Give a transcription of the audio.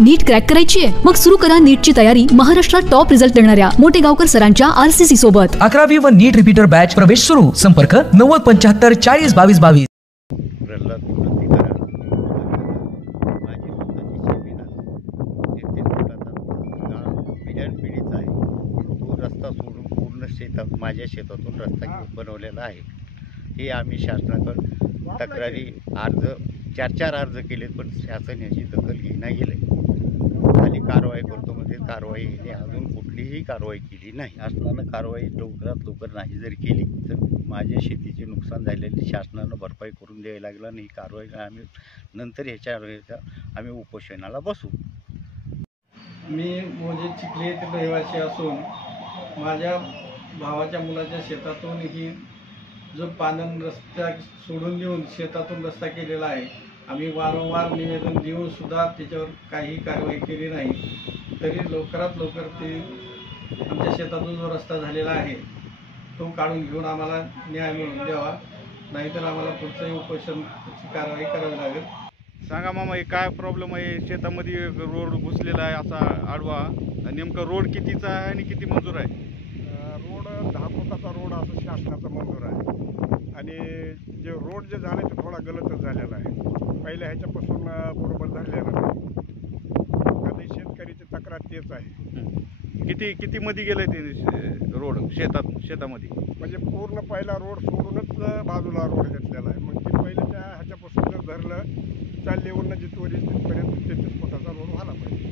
नीट crack करायची आहे? मग सुरू करा नीटची तयारी महाराष्ट्रात टॉप रिझल्ट देणाऱ्या मोठेगावकर सरांच्या RCC सोबत। 11वी व नीट रिपीटर बॅच प्रवेश सुरू। संपर्क 9075 40 22 22। प्रल्हाद कृती करा माझी स्वतःची शेती ना 33 पिढ्यान पिढीचा आहे। तो रस्ता सोडून पूर्ण शेतात माझ्या शेतातून रस्ता बनवलेला आहे। हे आम्ही शासनाकडे तक्रारी अर्ज 4 अर्ज केले, पण शासन याची दखल घेण्यात गेले। खाली कारवाई करतो म्हणजे कारवाई येणे, अजून कुठलीही कारवाई केली नाही। शासनानं कारवाई लवकरात लवकर नाही जर केली तर माझ्या शेतीचे नुकसान झालेली शासनानं भरपाई करून द्यायला लागला नाही। कारवाई आम्ही नंतर ह्याच्या आम्ही उपोषणाला बसू। मी मोजे चिखली येथील रहिवासी असून माझ्या भावाच्या मुलाच्या शेतातून ही जो पानन रस्ता सोडून देऊन शेतातून रस्ता केलेला आहे। आम्ही वारंवार निवेदन देऊन सुद्धा त्याच्यावर काही कारवाई केली नाही। तरी लवकरात लवकर ते आमच्या शेतातून जो रस्ता झालेला आहे तो काढून घेऊन आम्हाला न्याय मिळवून द्यावा, नाहीतर आम्हाला पुढचंही उपोषणाची कारवाई करावी लागेल। सांगा मामा, हे काय प्रॉब्लेम आहे? शेतामध्ये रोड घुसलेला आहे असा आडवा, नेमका रोड कितीचा आहे आणि किती मंजूर आहे? रोड 10 फुटाचा रोड असं शासनाचा मंजूर आहे आणि जे रोड जे झालं ते थोडा गलतच झालेला आहे। पहिल्या ह्याच्यापासून बरोबर झालेलं नाही। आता शेतकऱ्याची तक्रार तेच आहे। किती मध्ये गेले ते रोड शेतामध्ये? म्हणजे पूर्ण पहिला रोड सोडूनच बाजूला रोड घेतलेला आहे। मग ते पहिल्याच्या ह्याच्यापासून जर धरलं चालले उन्हाची तोरी तिथपर्यंत 33 फुटाचा रोड व्हायला पाहिजे।